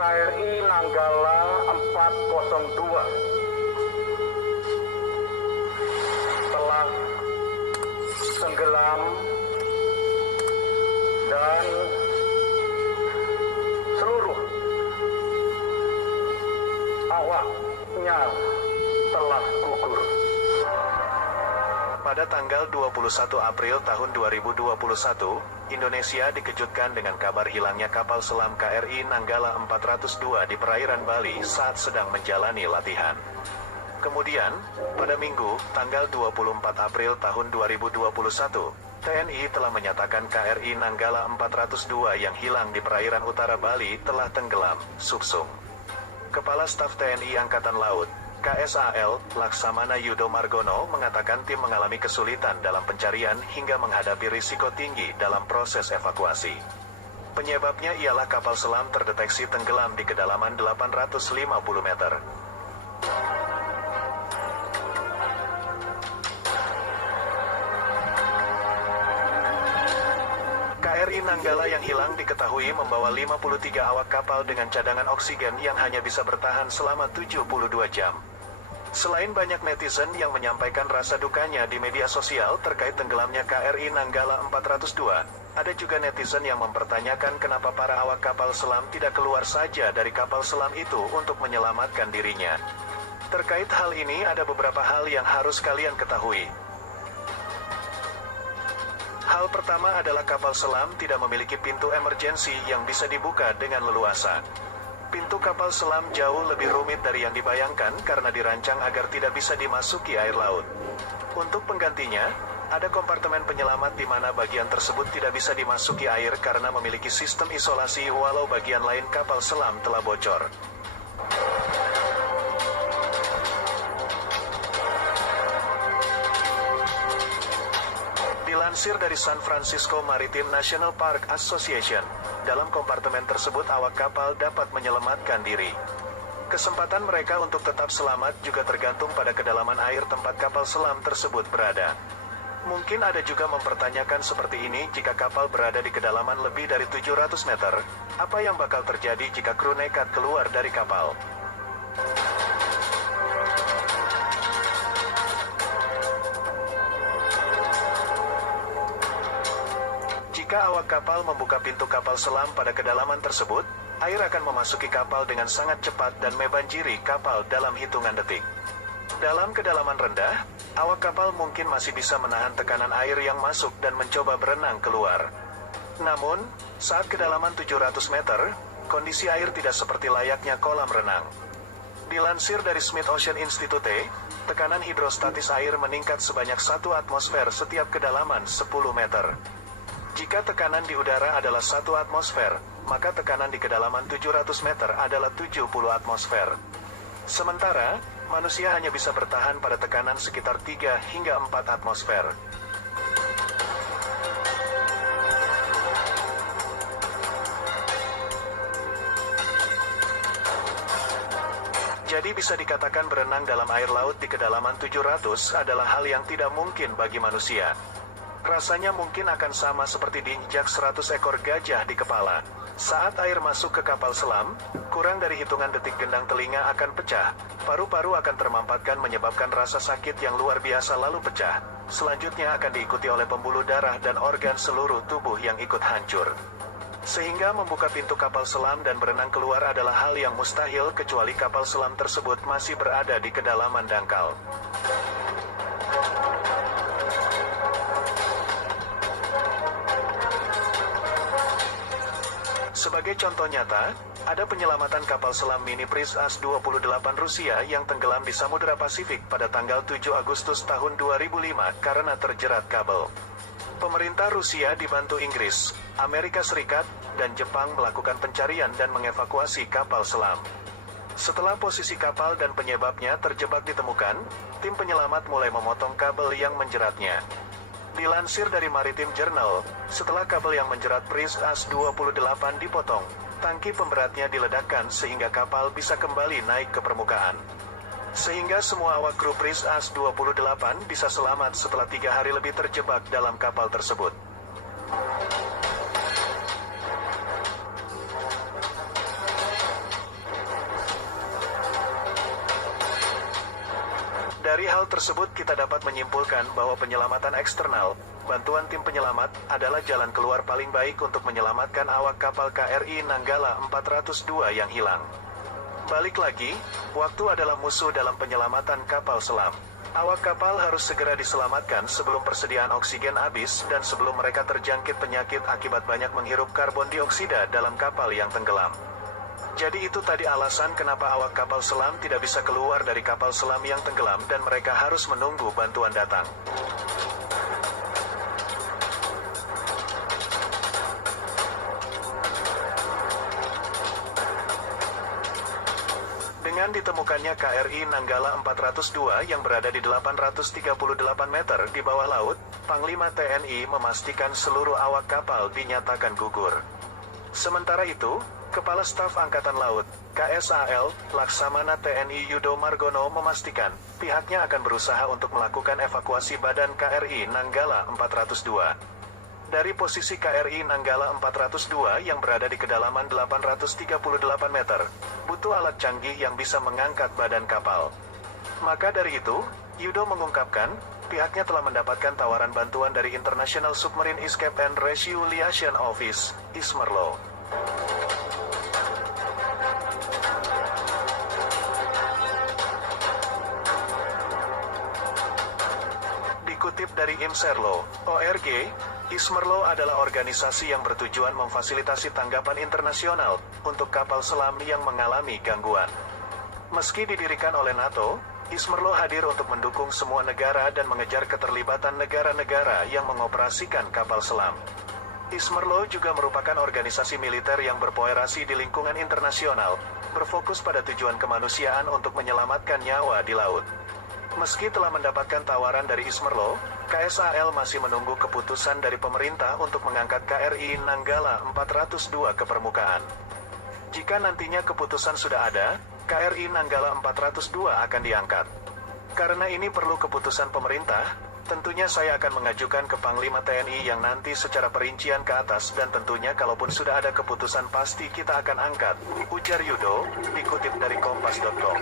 KRI Nanggala 402 telah tenggelam dan seluruh awaknya telah gugur. Pada tanggal 21 April tahun 2021, Indonesia dikejutkan dengan kabar hilangnya kapal selam KRI Nanggala 402 di perairan Bali saat sedang menjalani latihan. Kemudian, pada Minggu, tanggal 24 April tahun 2021, TNI telah menyatakan KRI Nanggala 402 yang hilang di perairan utara Bali telah tenggelam, subsum. Kepala Staf TNI Angkatan Laut, KSAL, Laksamana Yudo Margono mengatakan tim mengalami kesulitan dalam pencarian hingga menghadapi risiko tinggi dalam proses evakuasi. Penyebabnya ialah kapal selam terdeteksi tenggelam di kedalaman 850 meter. KRI Nanggala yang hilang diketahui membawa 53 awak kapal dengan cadangan oksigen yang hanya bisa bertahan selama 72 jam. Selain banyak netizen yang menyampaikan rasa dukanya di media sosial terkait tenggelamnya KRI Nanggala 402, ada juga netizen yang mempertanyakan kenapa para awak kapal selam tidak keluar saja dari kapal selam itu untuk menyelamatkan dirinya. Terkait hal ini ada beberapa hal yang harus kalian ketahui. Hal pertama adalah kapal selam tidak memiliki pintu emergensi yang bisa dibuka dengan leluasa. Pintu kapal selam jauh lebih rumit dari yang dibayangkan karena dirancang agar tidak bisa dimasuki air laut. Untuk penggantinya, ada kompartemen penyelamat di mana bagian tersebut tidak bisa dimasuki air karena memiliki sistem isolasi walau bagian lain kapal selam telah bocor. Dilansir dari San Francisco Maritime National Park Association, dalam kompartemen tersebut awak kapal dapat menyelamatkan diri. Kesempatan mereka untuk tetap selamat juga tergantung pada kedalaman air tempat kapal selam tersebut berada. Mungkin ada juga mempertanyakan seperti ini, jika kapal berada di kedalaman lebih dari 700 meter, apa yang bakal terjadi jika kru nekat keluar dari kapal? Jika awak kapal membuka pintu kapal selam pada kedalaman tersebut, air akan memasuki kapal dengan sangat cepat dan membanjiri kapal dalam hitungan detik. Dalam kedalaman rendah, awak kapal mungkin masih bisa menahan tekanan air yang masuk dan mencoba berenang keluar. Namun, saat kedalaman 700 meter, kondisi air tidak seperti layaknya kolam renang. Dilansir dari Smith Ocean Institute, tekanan hidrostatis air meningkat sebanyak 1 atmosfer setiap kedalaman 10 meter. Jika tekanan di udara adalah 1 atmosfer, maka tekanan di kedalaman 700 meter adalah 70 atmosfer. Sementara, manusia hanya bisa bertahan pada tekanan sekitar 3 hingga 4 atmosfer. Jadi bisa dikatakan berenang dalam air laut di kedalaman 700 adalah hal yang tidak mungkin bagi manusia. Rasanya mungkin akan sama seperti diinjak 100 ekor gajah di kepala. Saat air masuk ke kapal selam, kurang dari hitungan detik gendang telinga akan pecah, paru-paru akan termampatkan menyebabkan rasa sakit yang luar biasa lalu pecah. Selanjutnya akan diikuti oleh pembuluh darah dan organ seluruh tubuh yang ikut hancur. Sehingga membuka pintu kapal selam dan berenang keluar adalah hal yang mustahil kecuali kapal selam tersebut masih berada di kedalaman dangkal. Sebagai contoh nyata, ada penyelamatan kapal selam mini Priz As-28 Rusia yang tenggelam di Samudra Pasifik pada tanggal 7 Agustus tahun 2005 karena terjerat kabel. Pemerintah Rusia dibantu Inggris, Amerika Serikat, dan Jepang melakukan pencarian dan mengevakuasi kapal selam. Setelah posisi kapal dan penyebabnya terjebak ditemukan, tim penyelamat mulai memotong kabel yang menjeratnya. Dilansir dari Maritime Journal, setelah kabel yang menjerat Priz As-28 dipotong, tangki pemberatnya diledakkan sehingga kapal bisa kembali naik ke permukaan. Sehingga semua awak kru Priz As-28 bisa selamat setelah 3 hari lebih terjebak dalam kapal tersebut. Dari hal tersebut kita dapat menyimpulkan bahwa penyelamatan eksternal, bantuan tim penyelamat, adalah jalan keluar paling baik untuk menyelamatkan awak kapal KRI Nanggala 402 yang hilang. Balik lagi, waktu adalah musuh dalam penyelamatan kapal selam. Awak kapal harus segera diselamatkan sebelum persediaan oksigen habis dan sebelum mereka terjangkit penyakit akibat banyak menghirup karbon dioksida dalam kapal yang tenggelam. Jadi itu tadi alasan kenapa awak kapal selam tidak bisa keluar dari kapal selam yang tenggelam dan mereka harus menunggu bantuan datang. Dengan ditemukannya KRI Nanggala 402 yang berada di 838 meter di bawah laut, Panglima TNI memastikan seluruh awak kapal dinyatakan gugur. Sementara itu, Kepala Staf Angkatan Laut, KSAL, Laksamana TNI Yudo Margono memastikan, pihaknya akan berusaha untuk melakukan evakuasi badan KRI Nanggala 402. Dari posisi KRI Nanggala 402 yang berada di kedalaman 838 meter, butuh alat canggih yang bisa mengangkat badan kapal. Maka dari itu, Yudo mengungkapkan, pihaknya telah mendapatkan tawaran bantuan dari International Submarine Escape and Rescue Office, ISMERLO. Dikutip dari IMSERLO, ORG, ISMERLO adalah organisasi yang bertujuan memfasilitasi tanggapan internasional untuk kapal selam yang mengalami gangguan. Meski didirikan oleh NATO, ISMERLO hadir untuk mendukung semua negara dan mengejar keterlibatan negara-negara yang mengoperasikan kapal selam. ISMERLO juga merupakan organisasi militer yang berpoerasi di lingkungan internasional, berfokus pada tujuan kemanusiaan untuk menyelamatkan nyawa di laut. Meski telah mendapatkan tawaran dari ISMERLO, KSAL masih menunggu keputusan dari pemerintah untuk mengangkat KRI Nanggala 402 ke permukaan. Jika nantinya keputusan sudah ada, KRI Nanggala 402 akan diangkat. Karena ini perlu keputusan pemerintah, tentunya saya akan mengajukan ke Panglima TNI yang nanti secara perincian ke atas dan tentunya kalaupun sudah ada keputusan pasti kita akan angkat, ujar Yudo, dikutip dari Kompas.com.